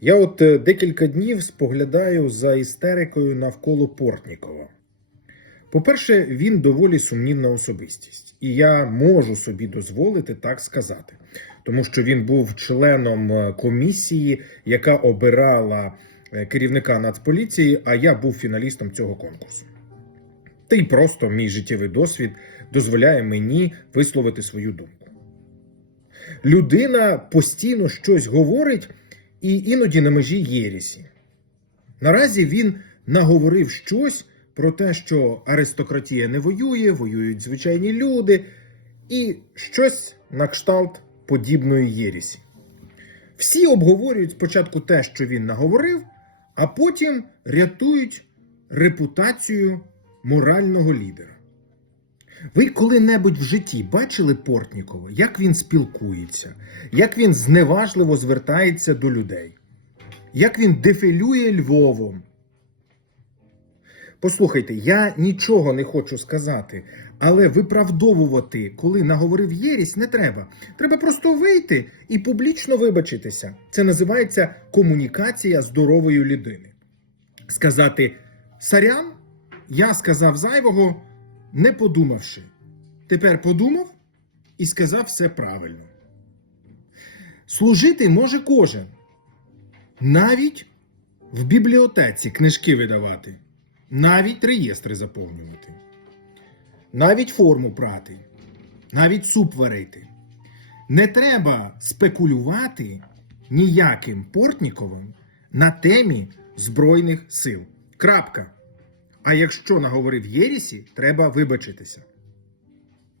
Я от е, декілька днів споглядаю за істерикою навколо Портнікова. По-перше, він доволі сумнівна особистість, і я можу собі дозволити так сказати, тому що він був членом е, комісії, яка обирала е, керівника Нацполіції, а я був фіналістом цього конкурсу. Та й просто мій життєвий досвід дозволяє мені висловити свою думку. Людина постійно щось говорить і іноді на межі єрісі. Наразі він наговорив щось про те, що аристократія не воює, воюють звичайні люди, і щось на кшталт подібної єрісі. Всі обговорюють спочатку те, що він наговорив, а потім рятують репутацію морального лідера. Ви коли-небудь в житті бачили Портнікова, як він спілкується, як він зневажливо звертається до людей, як він дефілює Львовом? Послухайте, я нічого не хочу сказати, але виправдовувати, коли наговорив єрість, не треба. Треба просто вийти і публічно вибачитися. Це називається комунікація здорової людини. Сказати сарян, я сказав зайвого, не подумавши. Тепер подумав і сказав все правильно. Служити може кожен, навіть в бібліотеці книжки видавати, навіть реєстри заповнювати, навіть форму прати, навіть суп варити. Не треба спекулювати ніяким Портніковим на темі Збройних сил. Крапка. А якщо наговорив Єрісі, треба вибачитися.